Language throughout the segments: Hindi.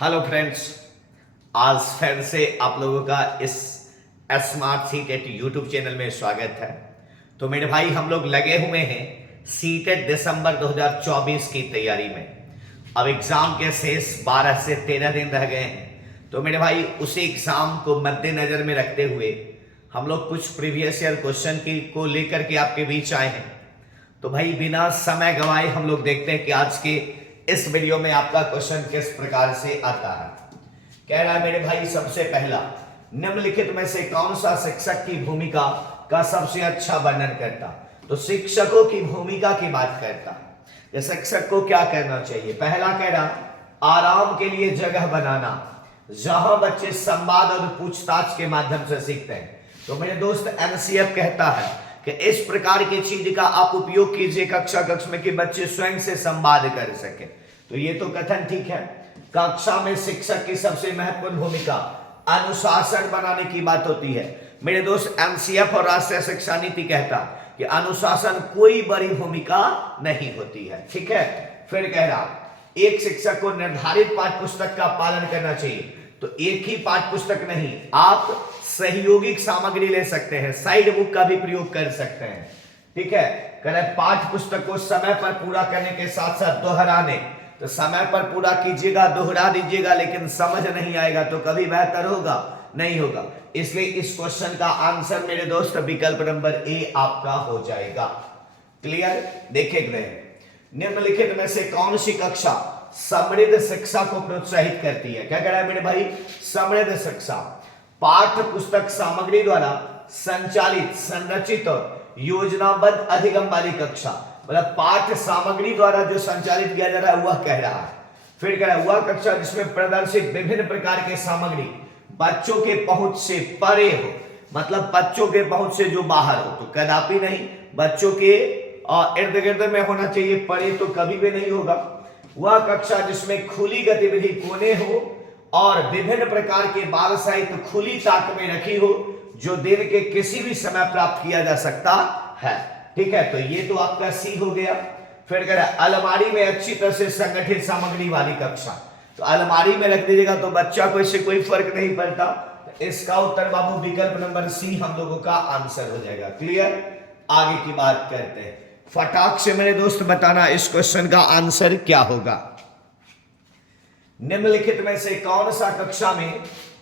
हेलो फ्रेंड्स, आज फिर से आप लोगों का इस स्मार्ट सीटेट यूट्यूब चैनल में स्वागत है। तो मेरे भाई, हम लोग लगे हुए हैं सीटेट दिसंबर 2024 की तैयारी में। अब एग्जाम के शेष 12 से 13 दिन रह गए हैं। तो मेरे भाई, उसी एग्जाम को मद्देनजर में रखते हुए हम लोग कुछ प्रीवियस ईयर क्वेश्चन को लेकर के आपके बीच आए हैं। तो भाई, बिना समय गंवाए हम लोग देखते हैं कि आज के इस वीडियो में आपका क्वेश्चन किस प्रकार से आता है। कह रहा है मेरे भाई, सबसे पहला, निम्नलिखित में से कौन सा शिक्षक की भूमिका का सबसे अच्छा वर्णन करता। तो शिक्षकों की भूमिका की बात करता है, शिक्षक को क्या करना चाहिए। पहला कह रहा, आराम के लिए जगह बनाना जहां बच्चे संवाद और पूछताछ के माध्यम से सीखते हैं। तो मेरे दोस्त, एनसीएफ कहता है कि इस प्रकार की चीज का आप उपयोग कीजिए कक्षा कक्ष में कि बच्चे स्वयं से संवाद कर सके। तो ये तो कथन ठीक है। कक्षा में शिक्षक की सबसे महत्वपूर्ण भूमिका अनुशासन बनाने की बात होती है। मेरे दोस्त, एनसीएफ और राष्ट्रीय शिक्षा नीति कहता कि अनुशासन कोई बड़ी भूमिका नहीं होती है। ठीक है। फिर कह रहा, एक शिक्षक को निर्धारित पाठ्य पुस्तक का पालन करना चाहिए। तो एक ही पाठ्य पुस्तक नहीं, आप सहयोगिक सामग्री ले सकते हैं, साइड बुक का भी प्रयोग कर सकते हैं। ठीक है। कह रहे पाठ्य पुस्तक को समय पर पूरा करने के साथ साथ दोहराने। तो समय पर पूरा कीजिएगा, दोहरा दीजिएगा, लेकिन समझ नहीं आएगा तो कभी बेहतर होगा नहीं होगा। इसलिए इस क्वेश्चन का आंसर मेरे दोस्त विकल्प नंबर ए आपका हो जाएगा। क्लियर। देखेंगे, निम्नलिखित में से कौन सी कक्षा समृद्ध शिक्षा को प्रोत्साहित करती है। क्या कह रहा है मेरे भाई, समृद्ध शिक्षा पाठ्य पुस्तक सामग्री द्वारा संचालित, संरचित और योजनाबद्ध अधिगम वाली कक्षा। मतलब पाठ्य सामग्री द्वारा जो संचालित किया जा रहा है वह कह रहा है। फिर कह रहा है वह कक्षा जिसमें प्रदर्शित विभिन्न प्रकार के सामग्री बच्चों के पहुंच से परे हो। मतलब बच्चों के पहुंच से जो बाहर हो, तो कदापि नहीं, बच्चों के इर्द गिर्द में होना चाहिए, परे तो कभी भी नहीं होगा। वह कक्षा जिसमें खुली गतिविधि कोने हो और विभिन्न प्रकार के बाल साहित्य खुली ताक में रखी हो, जो दिन के किसी भी समय प्राप्त किया जा सकता है। ठीक है। तो ये तो आपका सी हो गया। फिर कह रहा है अलमारी में अच्छी तरह से संगठित सामग्री वाली कक्षा। तो अलमारी में रख दीजिएगा तो बच्चा को इससे कोई फर्क नहीं पड़ता। तो इसका उत्तर बाबू विकल्प नंबर सी हम लोगों का आंसर हो जाएगा। क्लियर। आगे की बात करते हैं। फटाक से मेरे दोस्त बताना इस क्वेश्चन का आंसर क्या होगा। निम्नलिखित में से कौन सा कक्षा में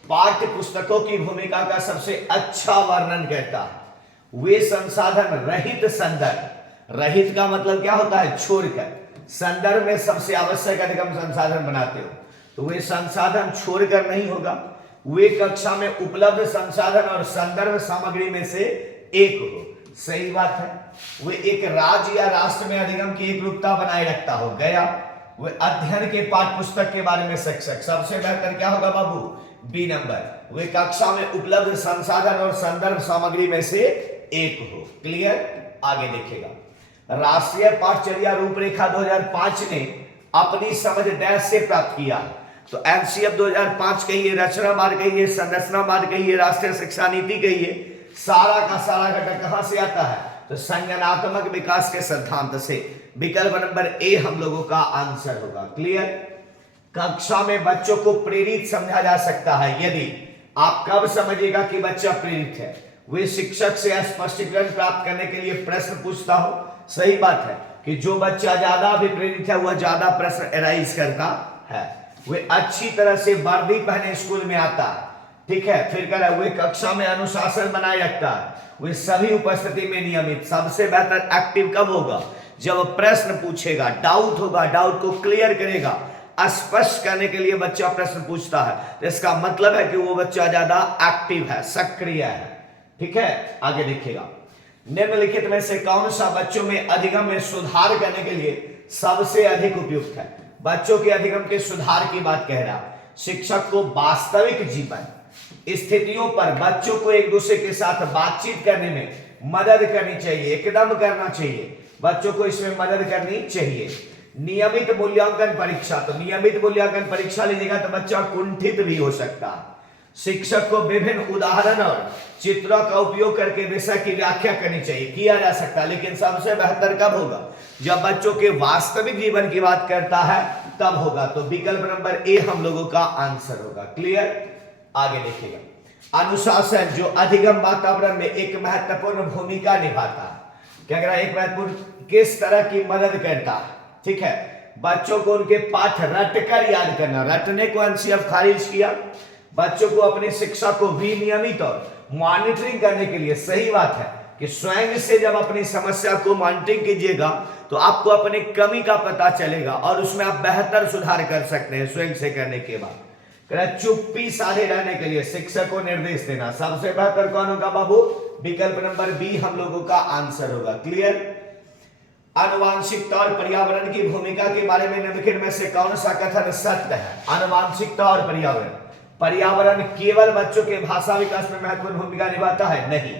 पाठ्य पुस्तकों की भूमिका का सबसे अच्छा वर्णन करता है। वे संसाधन रहित संदर्भ, रहित का मतलब क्या होता है, छोड़कर, संदर्भ में सबसे आवश्यक अधिगम संसाधन बनाते हो। तो वे संसाधन छोड़कर नहीं होगा, वे कक्षा में उपलब्ध संसाधन और संदर्भ सामग्री में से एक हो। सही बात है। वे एक राज्य या राष्ट्र में अधिगम की एकरूपता बनाए रखता हो। गया। वे अध्ययन के पाठ्य पुस्तक के बारे में शिक्षक। सबसे बेहतर क्या होगा बाबू, बी नंबर। वे कक्षा में उपलब्ध संसाधन और संदर्भ सामग्री में से एक हो। क्लियर। आगे देखिएगा, राष्ट्रीय पाठचर्या रूपरेखा 2005 ने अपनी समझ डैश से प्राप्त किया। तो एनसीएफ 2005 कहिए, रचनावाद कहिए, संरचनावाद कहिए, राष्ट्रीय शिक्षा नीति कहिए, सारा का सारा घटक कहां से आता है, तो संज्ञानात्मक विकास के सिद्धांत से। विकल्प नंबर ए हम लोगों का आंसर होगा। क्लियर। कक्षा में बच्चों को प्रेरित समझा जा सकता है यदि आप कब समझिएगा कि बच्चा प्रेरित है, वे शिक्षक से स्पष्टीकरण प्राप्त करने के लिए प्रश्न पूछता हो। सही बात है कि जो बच्चा ज्यादा भी प्रेरित है वह ज्यादा प्रश्न एराइज करता है। वे अच्छी तरह से वर्दी पहने स्कूल में आता है। ठीक है। फिर कह रहा है वे कक्षा में अनुशासन बनाए रखता है, वे सभी उपस्थिति में नियमित। सबसे बेहतर एक्टिव कब होगा, जब प्रश्न पूछेगा, डाउट होगा, डाउट को क्लियर करेगा, स्पष्ट करने के लिए बच्चा प्रश्न पूछता है। तो इसका मतलब है कि वो बच्चा ज्यादा एक्टिव है, सक्रिय है। ठीक है। आगे देखिएगा, निम्नलिखित में से कौन सा बच्चों में अधिगम में सुधार करने के लिए सबसे अधिक उपयुक्त है। बच्चों के अधिगम के सुधार की बात कह रहा, शिक्षक को वास्तविक जीवन स्थितियों पर बच्चों को एक दूसरे के साथ बातचीत करने में मदद करनी चाहिए, एकदम करना चाहिए, बच्चों को इसमें मदद करनी चाहिए। नियमित मूल्यांकन परीक्षा, तो नियमित मूल्यांकन परीक्षा लीजिएगा तो बच्चा कुंठित भी हो सकता है। शिक्षक को विभिन्न उदाहरण और चित्रों का उपयोग करके विषय की व्याख्या करनी चाहिए, किया जा सकता है, लेकिन सबसे बेहतर कब होगा, जब बच्चों के वास्तविक जीवन की बात करता है तब होगा। तो विकल्प नंबर ए हम लोगों का आंसर होगा। क्लियर? आगे देखिएगा, अनुशासन जो अधिगम वातावरण में एक महत्वपूर्ण भूमिका निभाता है। क्या कह रहा है? एक महत्वपूर्ण किस तरह की मदद करता है? ठीक है, बच्चों को उनके पाठ रटकर याद करना, रटने को एनसीएफ खारिज किया। बच्चों को अपनी शिक्षा को विनियमित और मॉनिटरिंग करने के लिए, सही बात है कि स्वयं से जब अपनी समस्या को मॉनिटरिंग कीजिएगा तो आपको अपनी कमी का पता चलेगा और उसमें आप बेहतर सुधार कर सकते हैं स्वयं से करने के बाद। चुप्पी साधे रहने के लिए शिक्षक को निर्देश देना, सबसे बेहतर कौन होगा बाबू? विकल्प नंबर बी हम लोगों का आंसर होगा। क्लियर? आनुवांशिकता और पर्यावरण की भूमिका के बारे में निम्नलिखित में से कौन सा कथन सत्य है? आनुवांशिकता और पर्यावरण, पर्यावरण केवल बच्चों के भाषा विकास में महत्वपूर्ण भूमिका निभाता है? नहीं।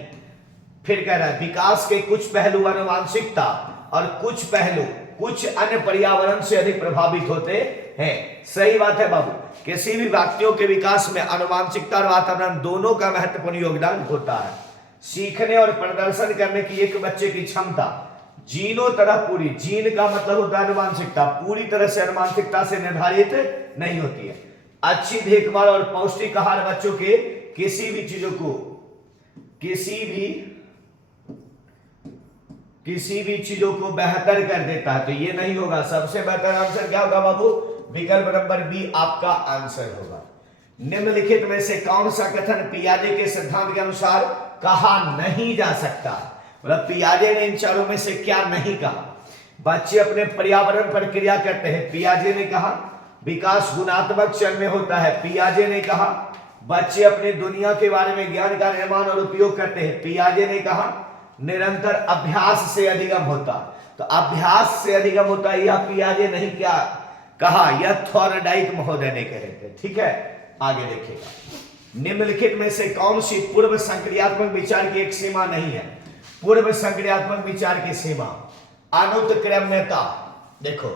फिर कह रहा है विकास के कुछ पहलू आनुवांशिकता और कुछ पहलू कुछ अन्य पर्यावरण से अधिक प्रभावित होते हैं। सही बात है बाबू, किसी भी व्यक्तियों के विकास में आनुवांशिकता और वातावरण दोनों का महत्वपूर्ण योगदान होता है। सीखने और प्रदर्शन करने की एक बच्चे की क्षमता जीनों तरह पूरी, जीन का मतलब होता है आनुवांशिकता, पूरी तरह से आनुवांशिकता से निर्धारित नहीं होती है। अच्छी देखभाल और पौष्टिक आहार बच्चों के किसी भी चीजों को किसी भी चीजों को बेहतर कर देता है, तो ये नहीं होगा। सबसे बेहतर आंसर क्या होगा बाबू? विकल्प नंबर बी आपका आंसर होगा। निम्नलिखित में से कौन सा कथन पियाजे के सिद्धांत के अनुसार कहा नहीं जा सकता? मतलब पियाजे ने इन चारों में से क्या नहीं कहा? बच्चे अपने पर्यावरण पर क्रिया करते हैं, पियाजे ने कहा। विकास गुणात्मक चरण में होता है, पियाजे ने कहा। बच्चे अपनी दुनिया के बारे में ज्ञान का निर्माण और उपयोग करते हैं, पियाजे ने कहा। निरंतर अभ्यास से अधिगम होता, तो अभ्यास से अधिगम होता, यह पियाजे नहीं क्या कहा, यह थॉर्नडाइक महोदय ने कहे थे। ठीक है, आगे देखिएगा, निम्नलिखित में से कौन सी पूर्व संक्रियात्मक विचार की एक सीमा नहीं है? पूर्व संक्रियात्मक विचार की सीमा अनुत्क्रम्यता, देखो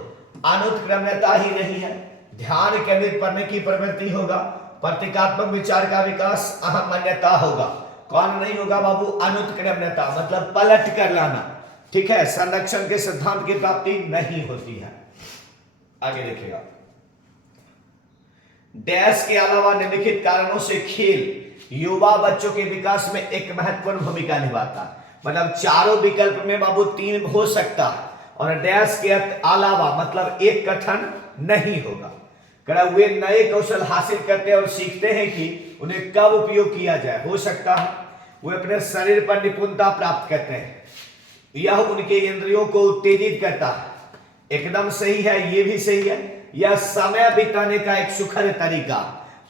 अनुत्क्रम्यता ही नहीं है, ध्यान केंद्रित करने की प्रवृत्ति होगा, प्रतीकात्मक विचार का विकास, अहमन्यता होगा। कौन नहीं होगा बाबू? अनुत्क्रम्यता, मतलब पलट कर लाना। ठीक है, संरक्षण के सिद्धांत की प्राप्ति नहीं होती है। आगे देखिएगा, डैश के अलावा निम्नलिखित कारणों से खेल युवा बच्चों के विकास में एक महत्वपूर्ण भूमिका निभाता है। मतलब चारों विकल्प में बाबू 3 हो सकता है और डैश के अलावा मतलब एक कथन नहीं होगा। वे नए कौशल हासिल करते हैं और सीखते हैं कि उन्हें कब उपयोग किया जाए। हो सकता है वे अपने शरीर पर निपुणता प्राप्त करते हैं, यह उनके इंद्रियों को उत्तेजित करता है। एकदम सही है, ये भी सही है। यह समय बिताने का एक सुखद तरीका,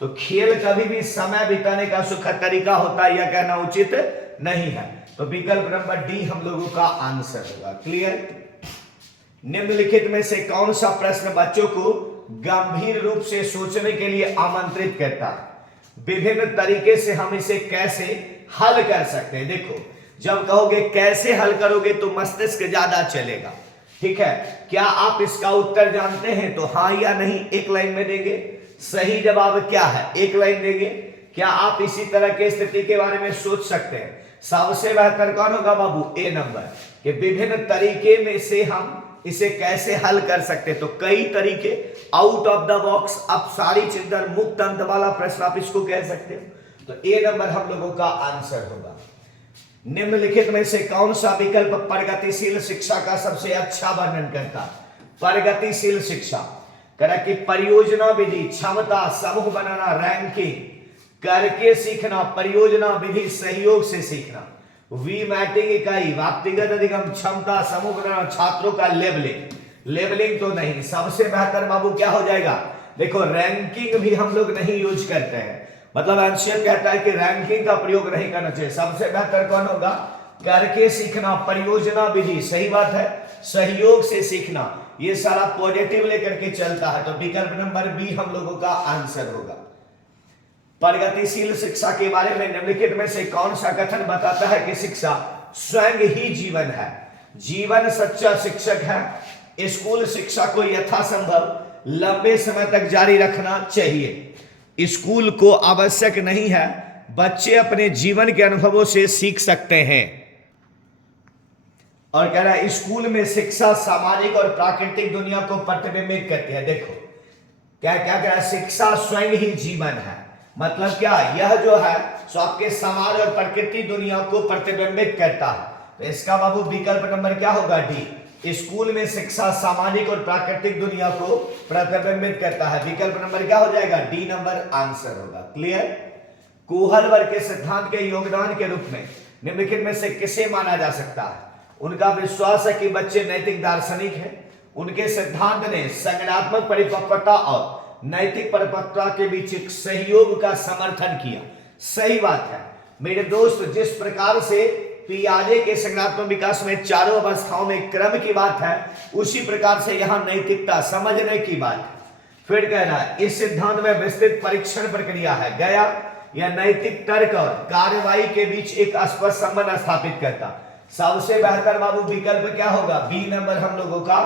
तो खेल कभी भी समय बिताने का सुखद तरीका होता है, यह कहना उचित नहीं है। तो विकल्प नंबर डी हम लोगों का आंसर होगा। क्लियर? निम्नलिखित में से कौन सा प्रश्न बच्चों को गंभीर रूप से सोचने के लिए आमंत्रित करता है? विभिन्न तरीके से हम इसे कैसे हल कर सकते हैं। देखो, जब कहोगे कैसे हल करोगे तो मस्तिष्क ज्यादा चलेगा। ठीक है, क्या आप इसका उत्तर जानते हैं? तो हाँ या नहीं एक लाइन में देंगे। सही जवाब क्या है? एक लाइन देंगे। क्या आप इसी तरह की स्थिति के बारे में सोच सकते हैं? सबसे बेहतर कौन होगा बाबू? ए नंबर, कि विभिन्न तरीके में से हम इसे कैसे हल कर सकते हैं। तो कई तरीके, आउट ऑफ द बॉक्स, अब सारी चिंतन मुक्त अंत वाला प्रश्न आप इसको कह सकते हो। तो ए नंबर हम लोगों का आंसर होगा। निम्नलिखित में से कौन सा विकल्प प्रगतिशील शिक्षा का सबसे अच्छा वर्णन करता है? प्रगतिशील शिक्षा करा कि परियोजना विधि, क्षमता, समूह बनाना, रैंकिंग करके सीखना, परियोजना विधि, सहयोग से सीखना, वी मैटिंग इकाई, व्यक्तिगत अधिगम, क्षमता, समूह बनाना, छात्रों का लेबलिंग। लेबलिंग तो नहीं, सबसे बेहतर बाबू क्या हो जाएगा? देखो, रैंकिंग भी हम लोग नहीं यूज करते हैं, मतलब एनसीएफ कहता है कि रैंकिंग का प्रयोग नहीं करना चाहिए। सबसे बेहतर कौन होगा? करके सीखना, परियोजना विधि, सही बात है, सहयोग से सीखना, ये सारा पॉजिटिव लेकर के चलता है। तो विकल्प नंबर बी हम लोगों का आंसर होगा। प्रगतिशील शिक्षा के बारे में निम्नलिखित में से कौन सा कथन बताता है कि शिक्षा स्वयं ही जीवन है? जीवन सच्चा शिक्षक है। स्कूल शिक्षा को यथासंभव लंबे समय तक जारी रखना चाहिए। स्कूल को आवश्यक नहीं है, बच्चे अपने जीवन के अनुभवों से सीख सकते हैं। और कह रहा है स्कूल में शिक्षा सामाजिक और प्राकृतिक दुनिया को प्रतिबिंबित करती है। देखो क्या क्या कह रहा है, शिक्षा स्वयं ही जीवन है। मतलब क्या, यह जो है सो आपके समाज और प्रकृति दुनिया को प्रतिबिंबित करता है। तो इसका बाबू विकल्प नंबर क्या होगा, डी। स्कूल में शिक्षा सामाजिक और प्राकृतिक दुनिया को प्रतिबिंबित करता है। विकल्प नंबर क्या हो जाएगा, डी नंबर आंसर होगा। क्लियर। कोहलवर के सिद्धांत के योगदान के रूप में निम्नलिखित में से किसे माना जा सकता है। उनका विश्वास है कि बच्चे नैतिक दार्शनिक हैं। उनके सिद्धांत ने संज्ञानात्मक परिपक्वता और नैतिक परिपक्वता के बीच एक सहयोग का समर्थन किया। सही बात है मेरे दोस्त, जिस प्रकार से पियाजे के संज्ञानात्मक विकास में चारों अवस्थाओं में क्रम की बात है, उसी प्रकार से यहां नैतिकता समझने की बात है। फिर कह रहा है इस सिद्धांत में विस्तृत परीक्षण प्रक्रिया है। गया या नैतिक तर्क और कार्रवाई के बीच एक स्पष्ट संबंध स्थापित करता। सबसे बेहतर बाबू विकल्प क्या होगा, बी नंबर हम लोगों का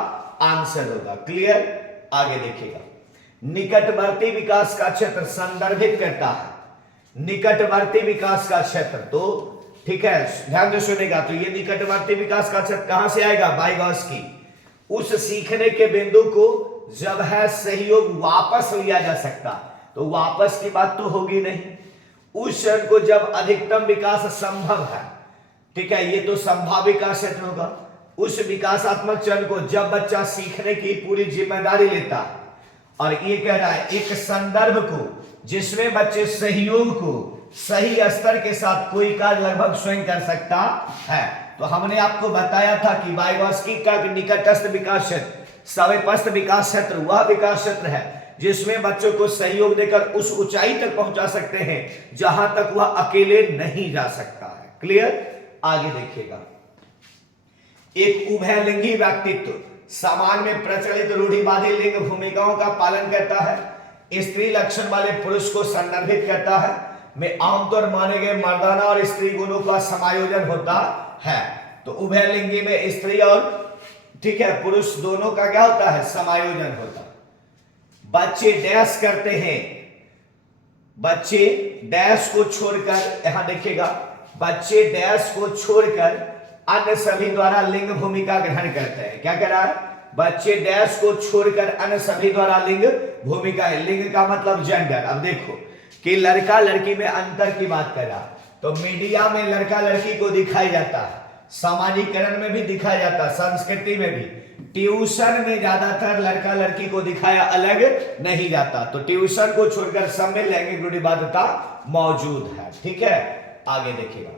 आंसर होगा। क्लियर। आगे देखिएगा, निकटवर्ती विकास का क्षेत्र संदर्भित करता है। निकटवर्ती विकास का क्षेत्र, तो ठीक है ध्यान से सुनेगा, तो ये निकटवर्ती विकास का क्षेत्र कहां से आएगा, वाइगॉस्की। उस सीखने के बिंदु को जब है सहयोग वापस लिया जा सकता, तो वापस की बात तो होगी नहीं। उस क्षण को जब अधिकतम विकास संभव है, ठीक है, ये तो संभावित विकास क्षेत्र होगा। उस विकासात्मक चरण को जब बच्चा सीखने की पूरी जिम्मेदारी लेता है। और ये कह रहा है एक संदर्भ को जिसमें बच्चे सहयोग को सही स्तर के साथ कोई कार्य लगभग स्वयं कर सकता है। तो हमने आपको बताया था कि वाइगॉस्की का निकटस्थ विकास क्षेत्र, सविपस्त विकास क्षेत्र वह विकास क्षेत्र है जिसमें बच्चों को सहयोग देकर उस ऊंचाई तक पहुंचा सकते हैं जहां तक वह अकेले नहीं जा सकता है। क्लियर। आगे देखिएगा, एक उभयलिंगी व्यक्तित्व समाज में प्रचलित रूढ़िवादी लिंग भूमिकाओं का पालन करता है। स्त्री लक्षण वाले पुरुष को संदर्भित करता है। में आमतौर माने गए मर्दाना और स्त्री गुणों का समायोजन होता है। तो उभयलिंगी में स्त्री और ठीक है पुरुष दोनों का क्या होता है, समायोजन होता है। बच्चे डैश करते हैं, बच्चे डैश को छोड़कर, यहां देखिएगा, बच्चे डैश को छोड़कर अन्य सभी द्वारा लिंग भूमिका ग्रहण करते हैं। क्या कह रहा है, बच्चे डैश को छोड़कर अन्य सभी द्वारा लिंग भूमिका है। लिंग का मतलब जेंडर। अब देखो कि लड़का लड़की में अंतर की बात कर रहा, तो मीडिया में लड़का लड़की को दिखाई जाता है, सामाजिकरण में भी दिखाया जाता है, संस्कृति में भी। ट्यूशन में ज्यादातर लड़का लड़की को दिखाया अलग नहीं जाता, तो ट्यूशन को छोड़कर सब में लैंगिक रूढ़िवादिता मौजूद है। ठीक है। आगे देखिएगा,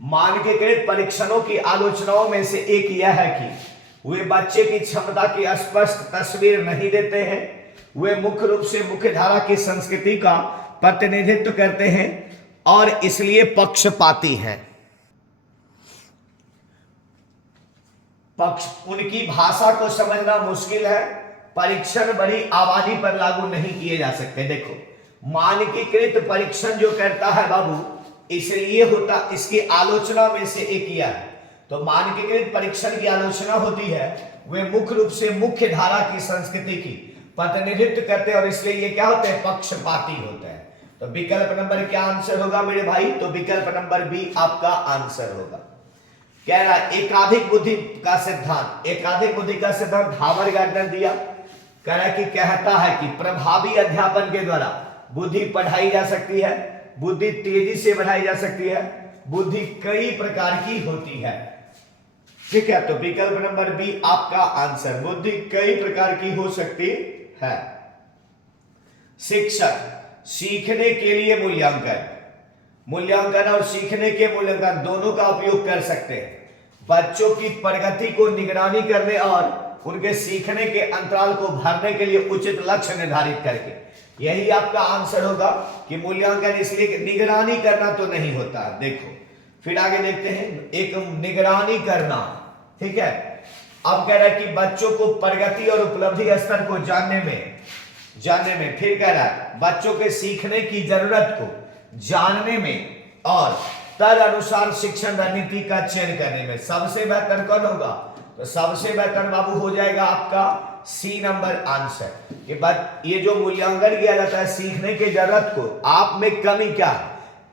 मानकीकृत परीक्षणों की आलोचनाओं में से एक यह है कि वे बच्चे की क्षमता की स्पष्ट तस्वीर नहीं देते हैं। वे मुख्य रूप से मुख्य धारा की संस्कृति का प्रतिनिधित्व करते हैं और इसलिए पक्षपाती हैं। उनकी भाषा को समझना मुश्किल है। परीक्षण बड़ी आबादी पर लागू नहीं किए जा सकते। देखो, मानकीकृत परीक्षण जो करता है बाबू, इसलिए होता, इसकी आलोचना में से एक यह है। तो मानकीकृत परीक्षण की आलोचना होती है, वे मुख्य रूप से मुख्य धारा की संस्कृति की प्रतिनिधित्व करते हैं और इसलिए ये क्या होते हैं, पक्षपाती होते हैं। तो विकल्प नंबर क्या आंसर होगा मेरे भाई, तो विकल्प नंबर बी आपका आंसर होगा। कह रहा है एकाधिक बुद्धि का सिद्धांत, एकाधिक बुद्धि का सिद्धांत हावर्ड ने दिया। कह रहा है कि कहता है कि प्रभावी अध्यापन के द्वारा बुद्धि पढ़ाई जा सकती है, बुद्धि तेजी से बढ़ाई जा सकती है, बुद्धि कई प्रकार की होती है। ठीक है, तो विकल्प नंबर बी आपका आंसर, बुद्धि कई प्रकार की हो सकती है। शिक्षक सीखने के लिए मूल्यांकन और सीखने के मूल्यांकन दोनों का उपयोग कर सकते हैं। बच्चों की प्रगति को निगरानी करने और उनके सीखने के अंतराल को भरने के लिए उचित लक्ष्य निर्धारित करके, यही आपका आंसर होगा कि मूल्यांकन इसलिए निगरानी करना तो नहीं होता। देखो फिर आगे देखते हैं, एक निगरानी करना। ठीक है, अब कह रहा है कि बच्चों को प्रगति और उपलब्धि स्तर को जानने में फिर कह रहा है बच्चों के सीखने की जरूरत को जानने में और तद अनुसार शिक्षण रणनीति का चयन करने में सबसे बेहतर कौन होगा, तो सबसे बेहतर बाबू हो जाएगा आपका सी नंबर आंसर। ये जो मूल्यांकन किया जाता है सीखने की जरूरत को, आप में कमी क्या है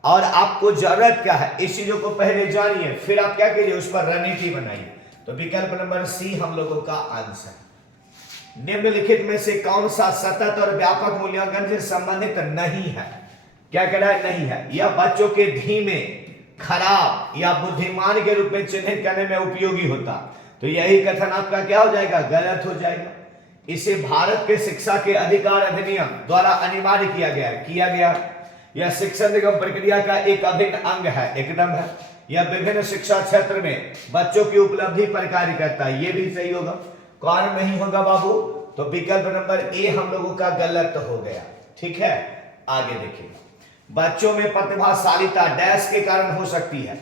और आपको जरूरत क्या है, इस चीजों को पहले जानिए, फिर आप क्या कीजिए, उस पर रणनीति बनाइए। तो विकल्प नंबर सी हम लोगों का आंसर। निम्नलिखित में से कौन सा सतत और व्यापक मूल्यांकन से संबंधित नहीं है? क्या कह रहा है? नहीं है। यह बच्चों के धीमे, खराब या बुद्धिमान के रूप में चिन्हित करने में उपयोगी होता। तो यही कथन आपका क्या हो जाएगा? गलत हो जाएगा। इसे भारत के शिक्षा के अधिकार अधिनियम द्वारा अनिवार्य किया गया। यह शिक्षा निगम प्रक्रिया का एक अभिन्न अंग है। एकदम है। यह विभिन्न शिक्षा क्षेत्र में बच्चों की उपलब्धि पर कार्य करता है। ये भी सही होगा। कौन नहीं होगा बाबू? तो विकल्प नंबर ए हम लोगों का गलत हो गया। ठीक है, आगे देखिए। बच्चों में प्रतिभाशालीता डैश के कारण हो सकती है।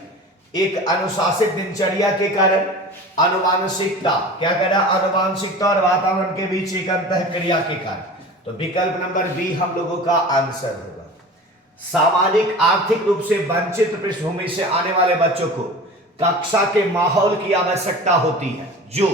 एक अनुशासित दिनचर्या के कारण, अनुवांशिकता, क्या कह रहा है? अनुवांशिकता और वातावरण के बीच एक अंतःक्रिया के कारण। तो विकल्प नंबर बी हम लोगों का आंसर होगा। सामाजिक आर्थिक रूप से वंचित पृष्ठभूमि से आने वाले बच्चों को कक्षा के माहौल की आवश्यकता होती है। जो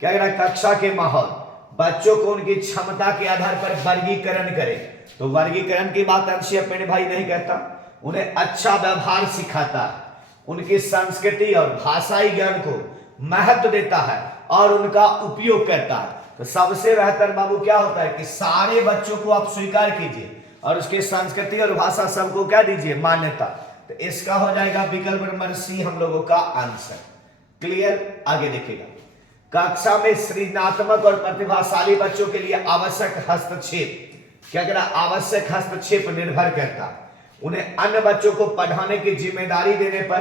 क्या कह रहा है? कक्षा के माहौल बच्चों को उनकी क्षमता के आधार पर वर्गीकरण करे। तो वर्गीकरण की बात अंशिया मेरे भाई नहीं कहता, उन्हें अच्छा व्यवहार सिखाता है, उनकी संस्कृति और भाषाई ज्ञान को महत्व देता है और उनका उपयोग करता है। तो सबसे बेहतर बाबू क्या होता है कि सारे बच्चों को आप स्वीकार कीजिए और उसकी संस्कृति और भाषा सबको क्या दीजिए? मान्यता। तो इसका हो जाएगा विकल्प नंबर सी हम लोगों का आंसर। क्लियर? आगे देखिएगा। कक्षा में सृजनात्मक और प्रतिभाशाली बच्चों के लिए आवश्यक हस्तक्षेप, क्या कह रहा? आवश्यक हस्तक्षेप निर्भर करता है उन्हें अन्य बच्चों को पढ़ाने की जिम्मेदारी देने पर,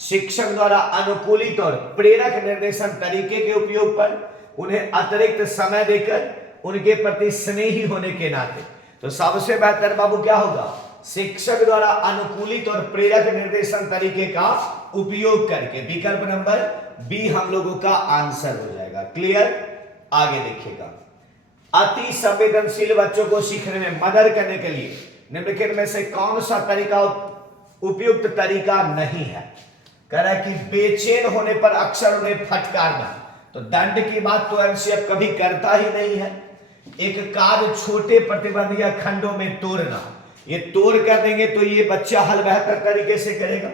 शिक्षक द्वारा अनुकूलित और प्रेरक निर्देशन तरीके के उपयोग पर, उन्हें अतिरिक्त समय देकर, उनके प्रति स्नेही होने के नाते। तो सबसे बेहतर बाबू क्या होगा? शिक्षक द्वारा अनुकूलित और प्रेरक निर्देशन तरीके का उपयोग करके। विकल्प नंबर बी हम लोगों का आंसर हो जाएगा। क्लियर? आगे देखिएगा। अति संवेदनशील बच्चों को सीखने में मदद करने के लिए निम्नलिखित में से कौन सा तरीका उपयुक्त तरीका नहीं है? कह रहा है कि बेचैन होने पर अक्सर उन्हें फटकारना। तो दंड की बात तो एमसीएफ कभी करता ही नहीं है। एक कार्य छोटे प्रतिबंध या खंडों में तोड़ना, ये तोड़ कर देंगे तो ये बच्चा हल बेहतर तरीके से करेगा।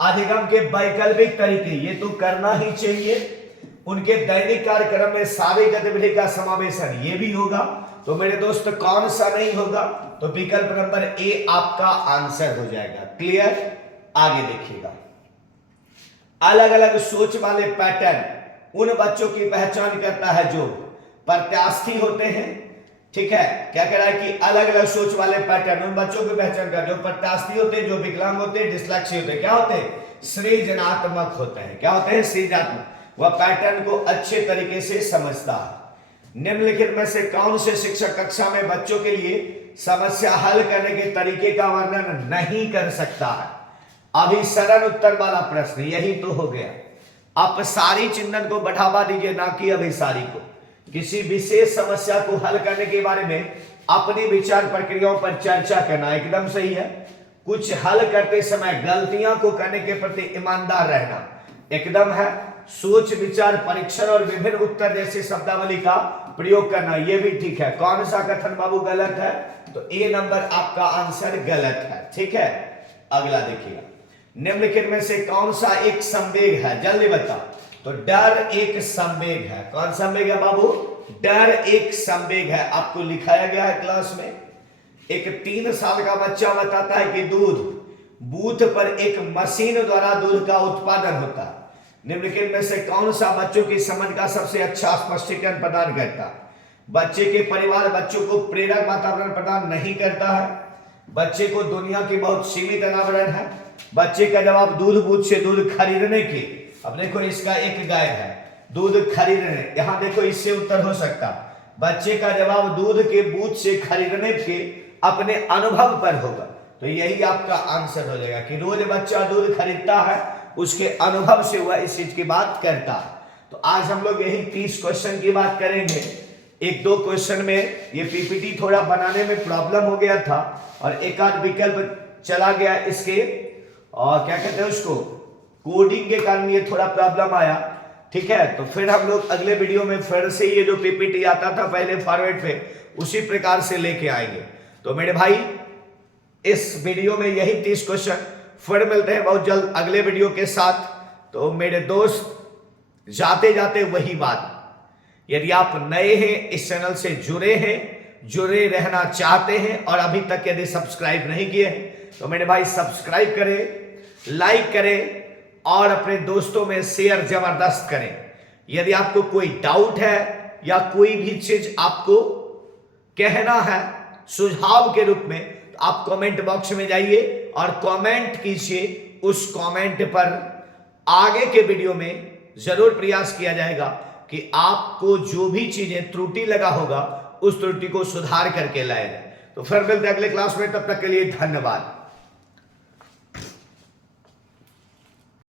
अधिगम के वैकल्पिक तरीके ये तो करना ही चाहिए। उनके दैनिक कार्यक्रम में सारी गतिविधि का समावेशन ये भी होगा। तो मेरे दोस्त कौन सा नहीं होगा? तो विकल्प नंबर ए आपका आंसर हो जाएगा। क्लियर? आगे देखिएगा। अलग अलग सोच वाले पैटर्न उन बच्चों की पहचान करता है जो प्रत्यास्थी होते हैं। ठीक है, क्या कह रहा है कि अलग अलग सोच वाले पैटर्न उन बच्चों की पहचान कर जो प्रत्यास्थी होते हैं, जो विकलांग होते हैं, डिस्लेक्सी होते हैं, क्या होते हैं? सृजनात्मक होते हैं। क्या होते हैं? सृजनात्मक। वह पैटर्न को अच्छे तरीके से समझता है। निम्नलिखित में से कौन से शिक्षक कक्षा में बच्चों के लिए समस्या हल करने के तरीके का वर्णन नहीं कर सकता है? अभिसरण उत्तर वाला प्रश्न यही तो हो गया। अपसारी चिंतन को बढ़ावा दीजिए, ना कि अभिसारी को। किसी विशेष समस्या को हल करने के बारे में अपनी विचार प्रक्रियाओं पर चर्चा करना एकदम सही है। कुछ हल करते समय गलतियां को करने के प्रति ईमानदार रहना एकदम है। सोच विचार परीक्षण और विभिन्न उत्तर जैसे शब्दावली का प्रयोग करना ये भी ठीक है। कौन सा कथन बाबू गलत है? तो ए नंबर आपका आंसर गलत है। ठीक है, अगला देखिएगा। निम्नलिखित में से कौन सा एक संवेग है? जल्दी बताओ। तो डर एक संवेग है। कौन संवेग है बाबू? डर एक संवेग है। आपको लिखाया गया है क्लास में। एक 3 साल का बच्चा बताता है कि दूध बूथ पर एक मशीन द्वारा दूध का उत्पादन होता है। निम्नलिखित में से कौन सा बच्चों की समझ का सबसे अच्छा स्पष्टीकरण प्रदान करता है? बच्चे के परिवार बच्चों को प्रेरक वातावरण प्रदान नहीं करता है। बच्चे को दुनिया की बहुत सीमित अनावरण है। बच्चे का जवाब दूध बूथ से दूध खरीदने की। अब देखो इसका एक गायब है, दूध खरीदने। यहां देखो इससे उत्तर हो सकता। बच्चे का जवाब दूध के बूथ से खरीदने के अपने अनुभव पर होगा। तो यही आपका आंसर हो जाएगा कि रोज बच्चा दूध खरीदता है, उसके अनुभव से वह इस चीज की बात करता है। तो आज हम लोग यही 30 क्वेश्चन की बात करेंगे। 1-2 क्वेश्चन में ये पीपीटी थोड़ा बनाने में प्रॉब्लम हो गया था और एक आध विकल्प चला गया इसके, और क्या कहते हैं उसको, कोडिंग के कारण ये थोड़ा प्रॉब्लम आया। ठीक है, तो फिर हम लोग अगले वीडियो में फिर से ये जो पीपीटी आता था पहले फॉर्मेट पे उसी प्रकार से लेके आएंगे। तो मेरे भाई इस वीडियो में यही 30 क्वेश्चन, फिर मिलते हैं बहुत जल्द अगले वीडियो के साथ। तो मेरे दोस्त जाते जाते वही बात, यदि आप नए हैं, इस चैनल से जुड़े हैं, जुड़े रहना चाहते हैं और अभी तक यदि सब्सक्राइब नहीं किए हैं तो मेरे भाई सब्सक्राइब करें, लाइक करें और अपने दोस्तों में शेयर जबरदस्त करें। यदि आपको कोई डाउट है या कोई भी चीज आपको कहना है सुझाव के रूप में, तो आप कमेंट बॉक्स में जाइए और कमेंट कीजिए। उस कमेंट पर आगे के वीडियो में जरूर प्रयास किया जाएगा कि आपको जो भी चीजें त्रुटि लगा होगा उस त्रुटि को सुधार करके लाएगा। तो फिर मिलते हैं अगले क्लास में, तब तक के लिए धन्यवाद।